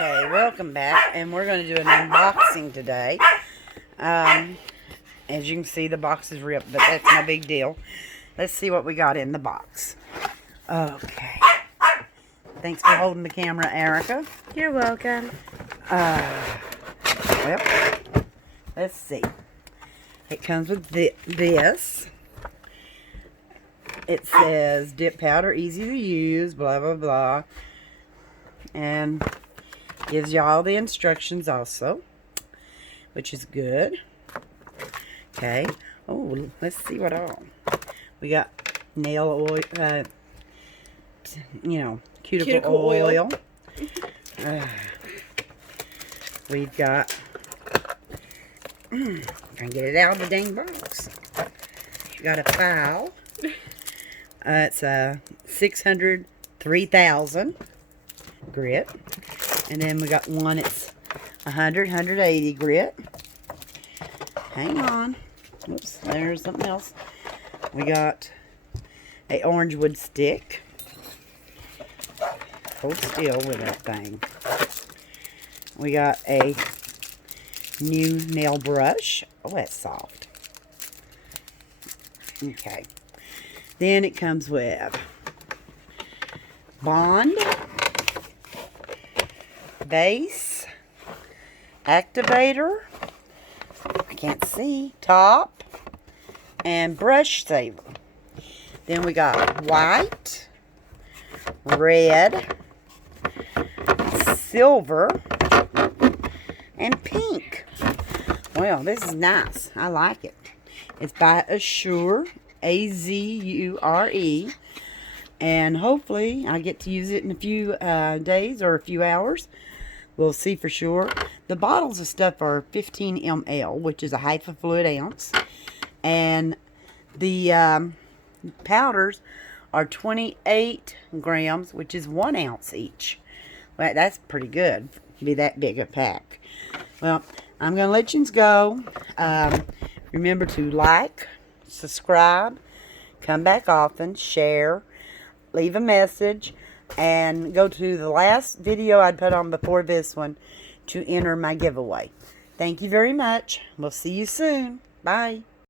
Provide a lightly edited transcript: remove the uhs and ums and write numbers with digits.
Okay, welcome back, and we're going to do an unboxing today. As you can see, the box is ripped, but that's no big deal. Let's see what we got in the box. Okay. Thanks for holding the camera, Erica. You're welcome. Well, let's see. It comes with this. It says dip powder, easy to use, blah, blah, blah. And gives you all the instructions also, which is good. Okay. Oh, let's see what all. We got nail oil, cuticle oil. We've got, trying to get it out of the dang box. We got a file. It's a 600 3000 grit. And then we got one, it's 180 grit. Hang on. Oops, there's something else. We got a orange wood stick. Hold still with that thing. We got a new nail brush. Oh, that's soft. Okay. Then it comes with bond, base, activator, I can't see, top, and brush saver. Then we got white, red, silver, and pink. Well, this is nice. I like it. It's by Azure, A-Z-U-R-E. And hopefully I get to use it in a few days or a few hours. We'll see for sure. The bottles of stuff are 15 ml, which is a half a fluid ounce. And the powders are 28 grams, which is 1 ounce each. Well, that's pretty good to be that big a pack. Well, I'm going to let you go. Remember to like, subscribe, come back often, share, leave a message, and go to the last video I'd put on before this one to enter my giveaway. Thank you very much. We'll see you soon. Bye.